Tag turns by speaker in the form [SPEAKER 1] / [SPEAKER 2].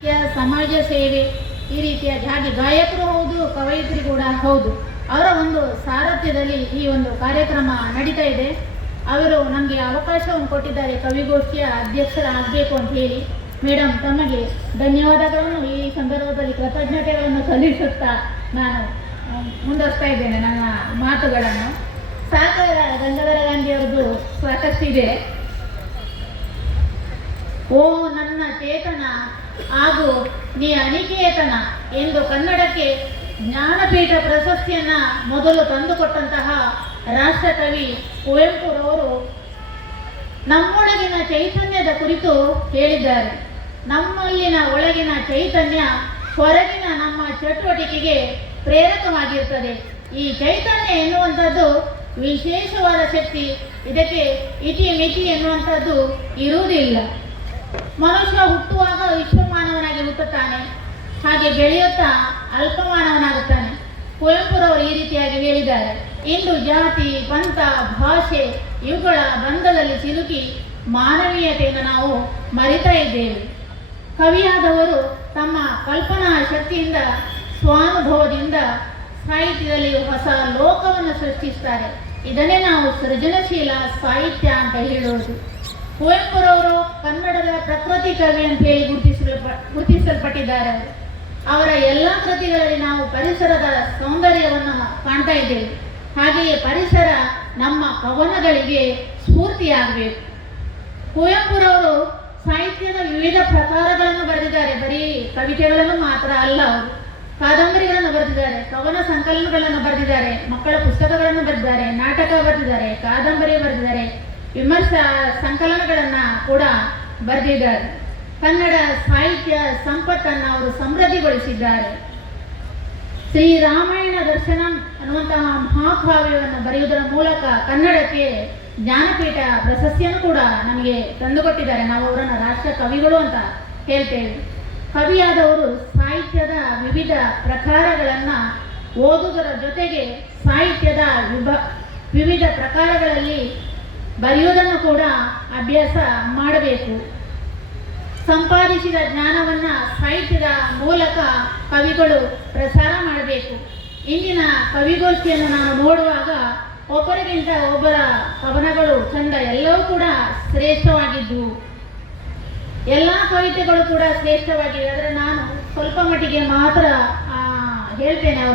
[SPEAKER 1] ಸಮಾಜ ಸೇವೆ, ಈ ರೀತಿಯ ಹಾಗೆ ಗಾಯಕರು ಹೌದು, ಕವಯಿತ್ರಿ ಕೂಡ ಹೌದು. ಅವರ ಒಂದು ಸಾರಥ್ಯದಲ್ಲಿ ಈ ಒಂದು ಕಾರ್ಯಕ್ರಮ ನಡೀತಾ ಇದೆ. ಅವರು ನಮಗೆ ಅವಕಾಶವನ್ನು ಕೊಟ್ಟಿದ್ದಾರೆ, ಕವಿಗೋಷ್ಠಿಯ ಅಧ್ಯಕ್ಷರಾಗಬೇಕು ಅಂತ ಹೇಳಿ. ಮೇಡಮ್ ತಮಗೆ ಧನ್ಯವಾದಗಳನ್ನು. ಈ ಸಂದರ್ಭದಲ್ಲಿ ಕೃತಜ್ಞತೆಗಳನ್ನು ಸಲ್ಲಿಸುತ್ತಾ ನಾನು ಮುಂದುವರಿಸ್ತಾ ಇದ್ದೇನೆ ನನ್ನ ಮಾತುಗಳನ್ನು. ಸಾಕಾರ ಗಂಗಾಧರ ಗಾಂಧಿಯವ್ರದ್ದು ಸಾಕಷ್ಟಿದೆ ಓ ನನ್ನ ಚೇತನ ಹಾಗೂ ನೀ ಅನಿಕೇತನ ಎಂದು ಕನ್ನಡಕ್ಕೆ ಜ್ಞಾನಪೀಠ ಪ್ರಶಸ್ತಿಯನ್ನ ಮೊದಲು ತಂದುಕೊಟ್ಟಂತಹ ರಾಷ್ಟ್ರಕವಿ ಕುವೆಂಪುರವರು ನಮ್ಮೊಳಗಿನ ಚೈತನ್ಯದ ಕುರಿತು ಹೇಳಿದ್ದಾರೆ. ನಮ್ಮಲ್ಲಿನ ಒಳಗಿನ ಚೈತನ್ಯ ಹೊರಗಿನ ನಮ್ಮ ಚಟುವಟಿಕೆಗೆ ಪ್ರೇರಕವಾಗಿರ್ತದೆ. ಈ ಚೈತನ್ಯ ಎನ್ನುವಂಥದ್ದು ವಿಶೇಷವಾದ ಶಕ್ತಿ. ಇದಕ್ಕೆ ಇತಿ ಮಿತಿ ಎನ್ನುವಂಥದ್ದು ಇರುವುದಿಲ್ಲ. ಮನುಷ್ಯ ಹುಟ್ಟುವಾಗ ವಿಶ್ವಮಾನವನಾಗಿ ಹುಟ್ಟುತ್ತಾನೆ. ಹಾಗೆ ಬೆಳೆಯುತ್ತಾ ಅಲ್ಪಮಾನವನಾಗುತ್ತಾನೆ. ಕುವೆಂಪುರವರು ಈ ರೀತಿಯಾಗಿ ಹೇಳಿದ್ದಾರೆ. ಇಂದು ಜಾತಿ, ಪಂಥ, ಭಾಷೆ ಇವುಗಳ ಬಂಧದಲ್ಲಿ ಸಿಲುಕಿ ಮಾನವೀಯತೆಯನ್ನು ನಾವು ಮರಿತಾ ಇದ್ದೇವೆ. ಕವಿಯಾದವರು ತಮ್ಮ ಕಲ್ಪನಾ ಶಕ್ತಿಯಿಂದ, ಸ್ವಾನುಭವದಿಂದ ಸಾಹಿತ್ಯದಲ್ಲಿ ಹೊಸ ಲೋಕವನ್ನು ಸೃಷ್ಟಿಸ್ತಾರೆ. ಇದನ್ನೇ ನಾವು ಸೃಜನಶೀಲ ಸಾಹಿತ್ಯ ಅಂತ ಹೇಳುವುದು ಕುವೆಂಪುರವರು ಕನ್ನಡದ ಪ್ರಕೃತಿ ಕವಿ ಅಂತ ಹೇಳಿ ಗುರುತಿಸಲ್ಪ ಗುರುತಿಸಲ್ಪಟ್ಟಿದ್ದಾರೆ ಅವರ. ಎಲ್ಲ ಕೃತಿಗಳಲ್ಲಿ ನಾವು ಪರಿಸರದ ಸೌಂದರ್ಯವನ್ನು ಕಾಣ್ತಾ ಇದ್ದೇವೆ. ಹಾಗೆಯೇ ಪರಿಸರ ನಮ್ಮ ಕವನಗಳಿಗೆ ಸ್ಫೂರ್ತಿಯಾಗಬೇಕು. ಕುವೆಂಪುರವರು ಸಾಹಿತ್ಯದ ವಿವಿಧ ಪ್ರಕಾರಗಳನ್ನು ಬರೆದಿದ್ದಾರೆ. ಬರೀ ಕವಿತೆಗಳನ್ನು ಮಾತ್ರ ಅಲ್ಲ ಅವರು. ಕಾದಂಬರಿಗಳನ್ನು ಬರೆದಿದ್ದಾರೆ. ಕವನ ಸಂಕಲನಗಳನ್ನು ಬರೆದಿದ್ದಾರೆ. ಮಕ್ಕಳ ಪುಸ್ತಕಗಳನ್ನು ಬರೆದಿದ್ದಾರೆ. ನಾಟಕ ಬರೆದಿದ್ದಾರೆ. ಕಾದಂಬರಿ ಬರೆದಿದ್ದಾರೆ. ವಿಮರ್ಶಾ ಸಂಕಲನಗಳನ್ನು ಕೂಡ ಬರೆದಿದ್ದಾರೆ. ಕನ್ನಡ ಸಾಹಿತ್ಯ ಸಂಪತ್ತನ್ನು ಅವರು ಸಮೃದ್ಧಿಗೊಳಿಸಿದ್ದಾರೆ. ಶ್ರೀರಾಮಾಯಣ ದರ್ಶನ ಅನ್ನುವಂತಹ ಮಹಾಕಾವ್ಯವನ್ನು ಬರೆಯುವುದರ ಮೂಲಕ ಕನ್ನಡಕ್ಕೆ ಜ್ಞಾನಪೀಠ ಪ್ರಶಸ್ತಿಯನ್ನು ಕೂಡ ನಮಗೆ ತಂದುಕೊಟ್ಟಿದ್ದಾರೆ. ನಾವು ಅವರನ್ನು ರಾಷ್ಟ್ರ ಕವಿಗಳು ಅಂತ ಹೇಳ್ತೇವೆ. ಕವಿಯಾದವರು ಸಾಹಿತ್ಯದ ವಿವಿಧ ಪ್ರಕಾರಗಳನ್ನು ಓದುವುದರ ಜೊತೆಗೆ ಸಾಹಿತ್ಯದ ವಿಭ, ವಿವಿಧ ಪ್ರಕಾರಗಳಲ್ಲಿ ಬರೆಯುವುದನ್ನು ಕೂಡ ಅಭ್ಯಾಸ ಮಾಡಬೇಕು. ಸಂಪಾದಿಸಿದ ಜ್ಞಾನವನ್ನ ಸಾಹಿತ್ಯದ ಮೂಲಕ ಕವಿಗಳು ಪ್ರಸಾರ ಮಾಡಬೇಕು. ಇಂದಿನ ಕವಿಗೋಷ್ಠಿಯನ್ನು ನಾನು ನೋಡುವಾಗ ಒಬ್ಬರಿಗಿಂತ ಒಬ್ಬರ ಕವನಗಳು ಚಂದ ಎಲ್ಲವೂ ಕೂಡ ಶ್ರೇಷ್ಠವಾಗಿದ್ದವು ಎಲ್ಲ ಕವಿತೆಗಳು ಕೂಡ ಶ್ರೇಷ್ಠವಾಗಿವೆ. ಆದರೆ ನಾನು ಸ್ವಲ್ಪ ಮಟ್ಟಿಗೆ ಮಾತ್ರ ಹೇಳ್ತೇನೆ.